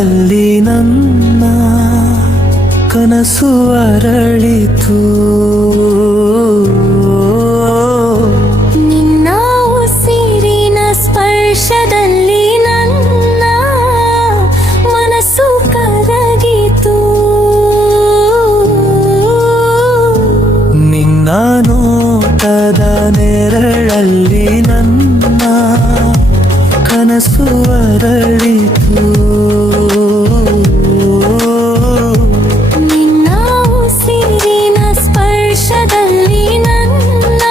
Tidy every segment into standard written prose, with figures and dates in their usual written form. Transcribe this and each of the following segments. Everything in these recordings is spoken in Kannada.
ನೆರಳಲ್ಲಿ ನನ್ನ ಕನಸು ಅರಳಿತು. ನಿನ್ನ ಉಸಿರಿನ ಸ್ಪರ್ಶದಲ್ಲಿ ನನ್ನ ಮನಸ್ಸು ಕರಗಿತು. ನಿನ್ನ ನೋಟದ ನೆರಳಲ್ಲಿ ನನ್ನ ಕನಸು ಅರಳಿತು. ನಿನ್ನ ಉಸಿರಿನ ಸ್ಪರ್ಶದಲ್ಲಿ ನನ್ನ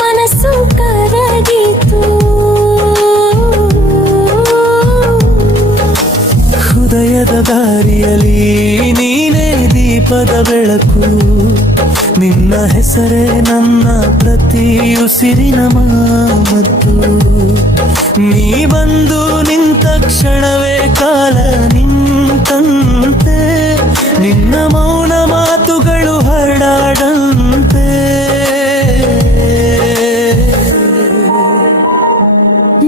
ಮನಸ್ಸು ಕರಗಿತು. ಹೃದಯದ ದಾರಿಯಲ್ಲಿ ನೀನೇ ದೀಪದ ಬೆಳಕು. ನಿನ್ನ ಹೆಸರೇ ನನ್ನ ಪ್ರತಿ ಉಸಿರಿನ ಮದ್ದು. ನೀ ಬಂದು ನಿಂತ ಕ್ಷಣವೇ ಕಾಲ ನಿಂತಂತೆ. ನಿನ್ನ ಮೌನ ಮಾತುಗಳು ಹರಡಾಡಂತೆ.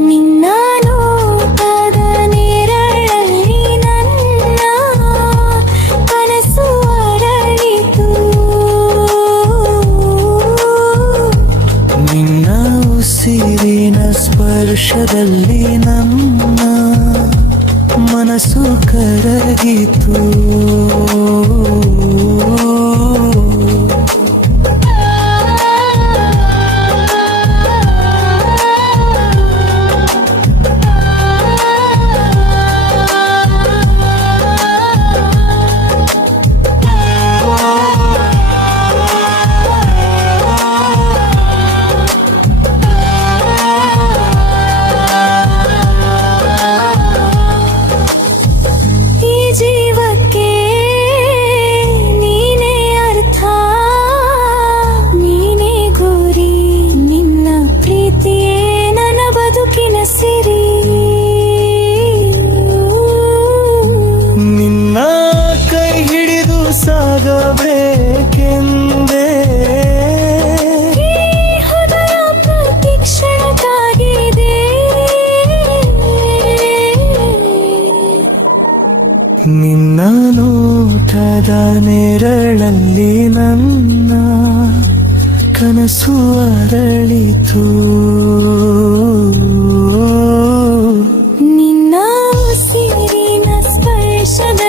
ನಿನ್ನ ನೋಟದ ನೆರಳಲ್ಲಿ ನನ್ನ ಕನಸು ಅರಳಿತು. ನಿನ್ನ ಉಸಿರಿನ ಸ್ಪರ್ಶದಲ್ಲಿ ನಮ್ಮ ಮನಸ್ಸು ಕರಗಿತು. ನಿನ್ನ ಕೈ ಹಿಡಿದು ಸಾಗಬೇಕೆಂದೇ ಹೃದಯ ಪ್ರತಿಕ್ಷಣಕ್ಕಾಗಿದೆ. ನಿನ್ನ ನೋಟದ ನೆರಳಲ್ಲಿ ನನ್ನ ಕನಸು ಅರಳಿತು. ನಿನ್ನ ಉಸಿರಿನ ಸ್ಪರ್ಶದ